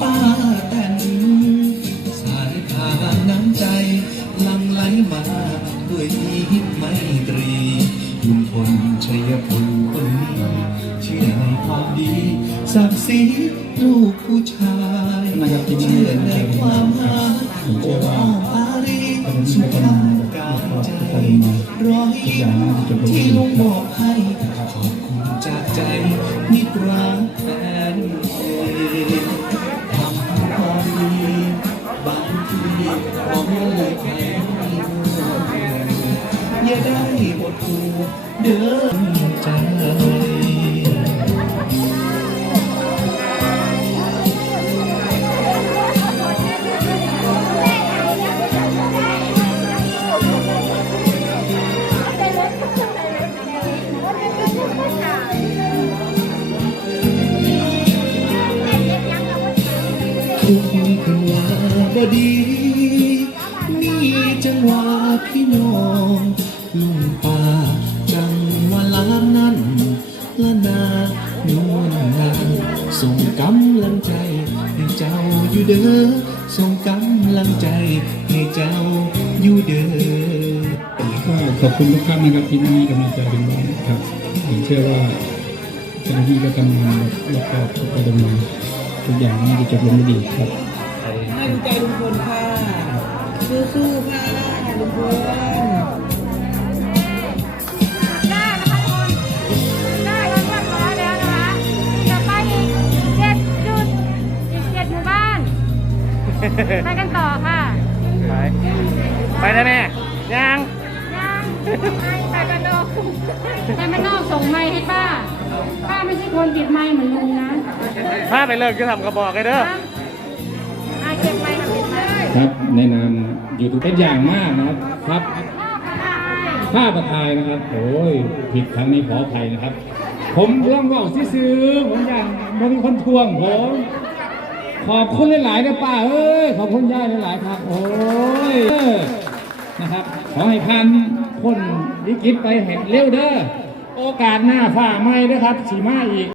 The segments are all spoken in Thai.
ป้าแตนสายทานน้ำใจลังไหลมาด้วยมิตรไมตรีลุงพลชัยพลคนนี้เชื่อในความดีศักดิ์ศรีลูกผู้ชายนะครับที่นี่เชื่อในความหาผมเชื่อว่าอารีสุคนภาพกายใจรอยยิ้มที่ลุงบอกให้ขอบคุณจากใจมิตรรักแฟนเพ องเลยไปอย่าได้อดหูเดินใจทุกคนว่าบดีมี จังหวะพี่น้องลุงป่าจังหวะล้านนั้นละนาโน่นนางส่งกำลังใจให้เจ้าอยู่เด้อส่งกำลังใจให้เจ้าอยู่เด้อก็ขอบคุณทุกท่านนะครับที่ให้กำลังใจเป็นบ้านครับผมเชื่อว่าเจ้าหน้าที่ก็ทำงานแบบรอบคอบทุกประเด็นมาทุกอย่างน่าจะจบลงด้วยดีครับ ให้กำลังใจลุงพลค่ะ สู้ๆค่ะลุงพลได้นะคะทุกคนได้แล้วเรียบร้อยแล้วนะคะต่อไปอีกเจ็ดจุดอีกเจ็ดหมู่บ้าน ไปกันต่อค่ะไปไปนะแม่ยังยังไปกันนอไปมันนอกส่งไม้ให้ป้า ป้าไม่ใช่คนติดไม้เหมือนลุงนะพาไปเลิกจะทำกระบอกเลยเด้อ ครับในนามยูทูบเป็นอย่างมากนะครับครับพ่อประทายข้าประทายนะครับโอ้ยผิดครั้งนี้ขออภัยนะครับ ผมร่องว่าซื้อผมอย่างมันมีคนทวงผมขอบคุณหลายๆนะป้าเอ้ยขอบคุณย่าหลายๆครับ โอ้ยนะครับ ขอให้พันคนวิกฤตไปเห็นเร็วเด้อโอกาสหน้าฝ่าไม่นะครับสีมาอีก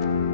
うん。